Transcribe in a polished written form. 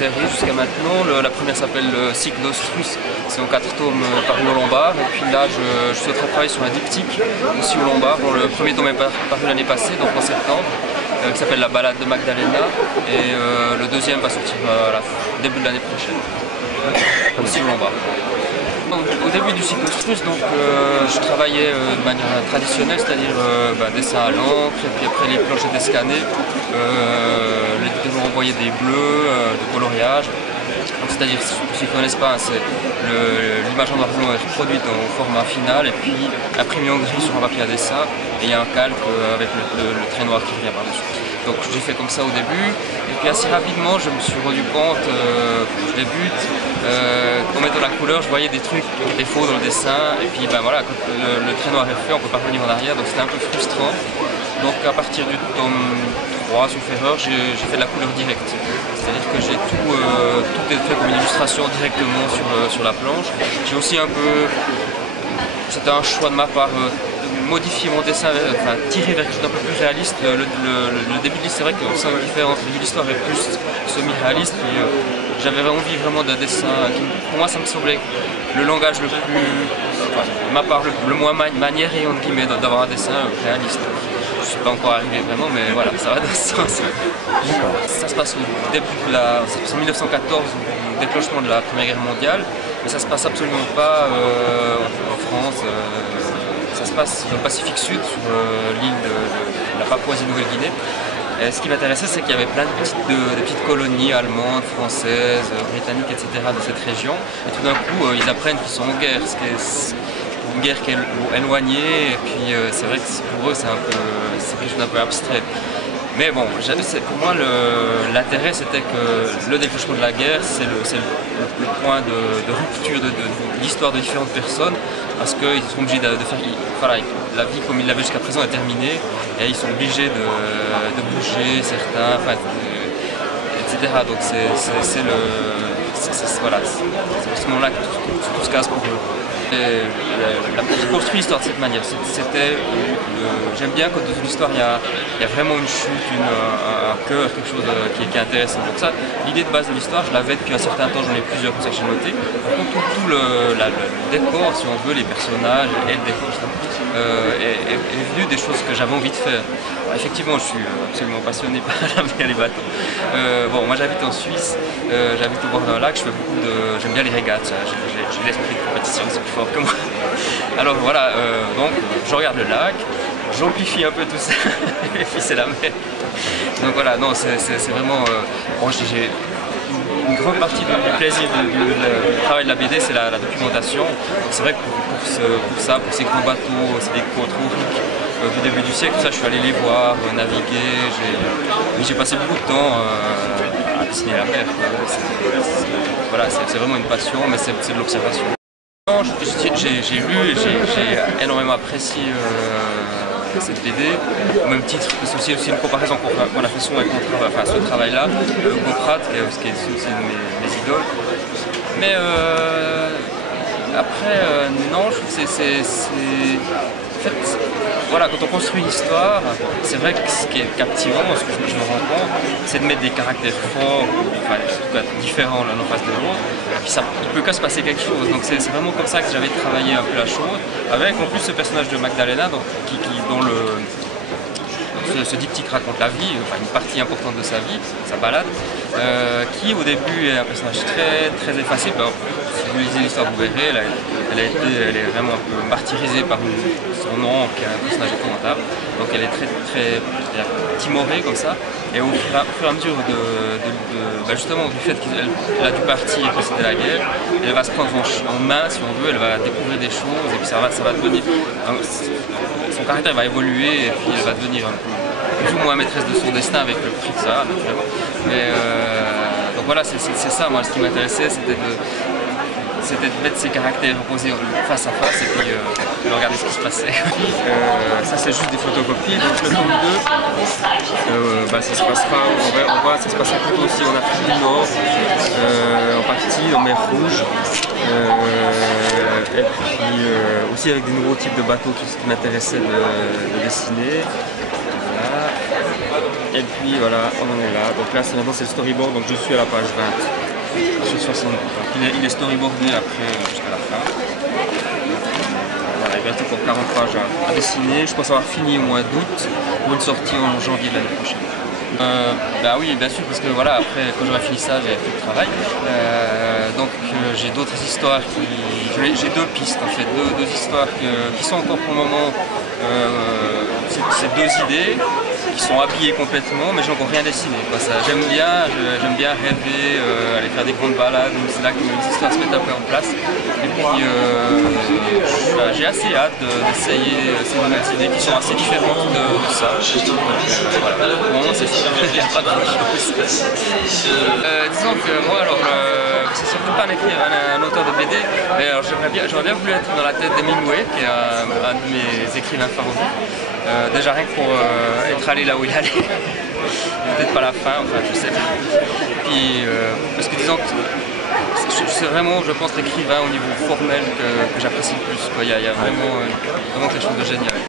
séries jusqu'à maintenant. La première s'appelle le Cycle d'Ostrus, c'est en 4 tomes paru au Lombard. Et puis là, je suis en train de travailler sur un diptyque aussi au Lombard. Bon, le premier tome est paru l'année passée, donc en septembre, qui s'appelle La Balade de Magdalena. Et le deuxième va sortir au début de l'année prochaine, aussi au Lombard. Donc, au début du cycle Ostrus, je travaillais de manière traditionnelle, c'est-à-dire dessin à l'encre, et puis après les planches étaient scannées, l'éditeur nous envoyait des bleus, de coloriage. C'est-à-dire, pour ceux qui ne connaissent pas, l'image en noir et blanc est reproduite en format final et puis imprimée en gris sur un papier à dessin, et il y a un calque avec le trait noir qui vient par-dessus. Donc j'ai fait comme ça au début, et puis assez rapidement je me suis rendu compte, je débute, en mettant la couleur, je voyais des trucs, des défauts dans le dessin, et puis voilà, quand le trait noir est fait, on ne peut pas revenir en arrière, donc c'était un peu frustrant. Donc à partir du tome 3, sauf erreur, j'ai fait de la couleur directe. C'est-à-dire que j'ai tout fait comme une illustration directement sur la planche. J'ai aussi un peu, c'était un choix de ma part, modifier mon dessin, tirer vers quelque chose d'un peu plus réaliste. Le début de l'histoire, c'est vrai que c'est une différence. Le début de l'histoire est plus semi-réaliste. J'avais envie vraiment d'un dessin qui, pour moi, ça me semblait le langage le plus, de ma part, le moins maniéré, entre guillemets, d'avoir un dessin réaliste. Je ne suis pas encore arrivé vraiment, mais voilà, ça va dans ce sens. Ça se passe au début en 1914, au déclenchement de la Première Guerre mondiale, mais ça se passe absolument pas en France. Ça se passe dans le Pacifique Sud, sur l'île de la Papouasie-Nouvelle-Guinée. Ce qui m'intéressait, c'est qu'il y avait plein de petites colonies allemandes, françaises, britanniques, etc. dans cette région. Et tout d'un coup, ils apprennent qu'ils sont en guerre, une guerre qui est éloignée, et puis c'est vrai que pour eux, c'est quelque chose d'un peu abstrait. Mais bon, pour moi, l'intérêt, c'était que le déclenchement de la guerre, c'est le point de rupture de l'histoire de différentes personnes, parce qu'ils sont obligés de faire... Voilà, la vie comme ils l'avaient jusqu'à présent est terminée, et ils sont obligés de bouger certains, etc. Donc c'est à ce moment-là que tout se casse pour eux. J'ai construit l'histoire de cette manière. J'aime bien quand dans une histoire il y a vraiment une chute, un cœur, quelque chose qui est intéressant. Donc ça, l'idée de base de l'histoire, je l'avais depuis un certain temps, j'en ai plusieurs comme ça que j'ai noté. Par contre, tout le décor, si on veut, les personnages et le décor, est venu des choses que j'avais envie de faire. Alors, effectivement, je suis absolument passionné par la mer et les bateaux. Moi j'habite en Suisse, j'habite au bord d'un lac, j'aime bien les régates, j'ai l'esprit de compétition, c'est plus fort que moi. Alors voilà, donc je regarde le lac, j'amplifie un peu tout ça, et puis c'est la mer. Donc voilà, non, c'est vraiment... j'ai une grande partie du plaisir du travail de la BD, c'est la documentation. C'est vrai que pour ces grands bateaux, ces décors trop riches du début du siècle, tout ça, je suis allé les voir, naviguer, j'ai passé beaucoup de temps à dessiner la mer. Voilà, c'est vraiment une passion, mais c'est de l'observation. J'ai lu et j'ai énormément apprécié cette BD, au même titre que c'est aussi une comparaison qu'on a fait souvent avec ce travail-là, Hugo Pratt, qui est aussi une de mes idoles. Mais après, non, je trouve que en fait, voilà, quand on construit une histoire, c'est vrai que ce qui est captivant, ce que je me rends compte, c'est de mettre des caractères forts, en tout cas différents l'un en face de l'autre, et puis il ne peut que se passer quelque chose. Donc c'est vraiment comme ça que j'avais travaillé un peu la chose, avec en plus ce personnage de Magdalena, dont ce diptyque raconte la vie, une partie importante de sa vie, sa balade, qui au début est un personnage très effacé. Si vous lisez l'histoire, vous verrez, elle est vraiment un peu martyrisée par son oncle, qui est un personnage épouvantable. Donc elle est très timorée comme ça. Et au fur et à mesure justement du fait qu'elle a dû partir et que c'était la guerre, elle va se prendre en main, si on veut, elle va découvrir des choses, et puis ça va devenir... Son caractère va évoluer, et puis elle va devenir plus ou moins maîtresse de son destin avec le prix que ça a, naturellement. Donc voilà, c'est ça, moi, ce qui m'intéressait, c'était de mettre ces caractères opposés face à face et puis de regarder ce qui se passait. Ça c'est juste des photocopies, donc le tome 2, ça se passera, ça se passera plutôt aussi en Afrique du Nord, en partie en mer Rouge, et puis aussi avec des nouveaux types de bateaux qui m'intéressaient de dessiner. Voilà. Et puis voilà, on en est là. Donc là, maintenant c'est le storyboard, donc je suis à la page 20 sur 60. Donc il est storyboardé après jusqu'à la fin. Voilà, il reste encore 40 pages à dessiner. Je pense avoir fini au mois d'août pour une sortie en janvier de l'année prochaine. Bah oui, bien sûr, parce que voilà, après, quand j'aurai fini ça, j'ai fait le travail. J'ai d'autres histoires j'ai deux pistes en fait, deux histoires qui sont encore pour le moment. C'est deux idées qui sont habillées complètement, mais j'ai encore rien dessiné. J'aime bien rêver, aller faire des grandes balades, c'est là que les histoires se mettent un peu en place. Et puis j'ai assez hâte d'essayer ces nouvelles idées qui sont assez différentes de ça. Voilà, pour le moment c'est ça, il n'y a pas de chose. Disons que moi, alors, c'est surtout pas un auteur de BD, mais j'aurais bien voulu être dans la tête d'Hemingway, qui est un de mes écrivains favoris. Déjà rien que pour être allé là où il allait. Peut-être pas la fin, enfin je sais pas. Puis, parce que disons que c'est vraiment, je pense, l'écrivain au niveau formel que j'apprécie le plus. Il y a vraiment quelque chose de génial.